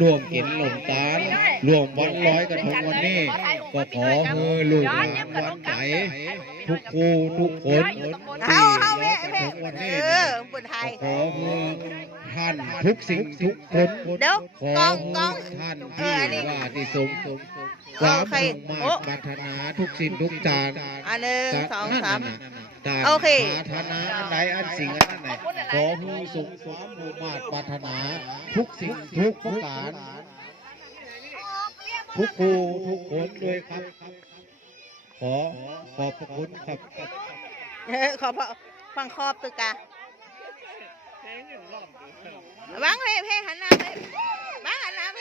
รวมกินหลงตาลรวมวันร้อยกระทงวันนี้ ก็ขอเฮือลูกหลานวันใจทุกครูทุกคนเฮาเฮาที่แม่ร้อยกระทงวันแม่เอนี้อบุญไทยขอเฮือท่านทุกสิ่งทุกคนเดี๋ยวขอกล้องกล้องท่านเอที่ออันนี้ว่าที่สมความโอเคมุ่งโอ้มา่ปรารถนาทุกสิ่งทุกจานอันหนึ่งสองสาม ตามโอเคปรารถนาอันใดอันสิ่งอันนั้นไหนขอผู้สุขความมุ่งมา่ปรารถนา ทุกสิ่งทุกประการทุกครูทุกคนด้วยครับ ขอขอบพระคุณครับเออขอพอฟังครอบตึกกะวางเพลเพหันหน้าเพวางหันหน้าเพ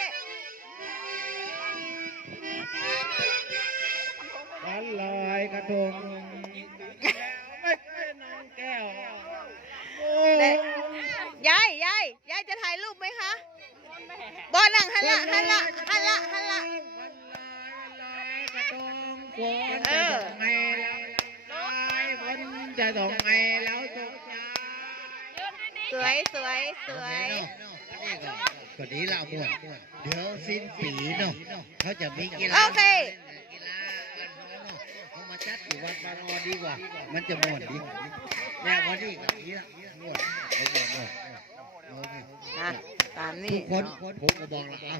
วันลอยกระทงไม่ใช่นางแก้วโอ้ ยา ยยายยายจะถ่ายรูปไหมคะบอนั่งหันละหันละหันละหันละวันลอยกระทงฝนเอจะอตกไงแล้วลอยฝนจะตกไงแล้วตกยาสวยสวยสวยนี่ก็ก็ดีละม่วนเดี๋ยวสิ้นปีเนาะเขาจะมีกีฬาโอเคกีฬาวันน้อยเนาะเขามาจัดอยู่วัดบางอดีกว่า มันจะม่วนดีเนี่ยวันนี้ก็ดีละม่วนเอามนี่ ทุกคนผมก็บอกละเอา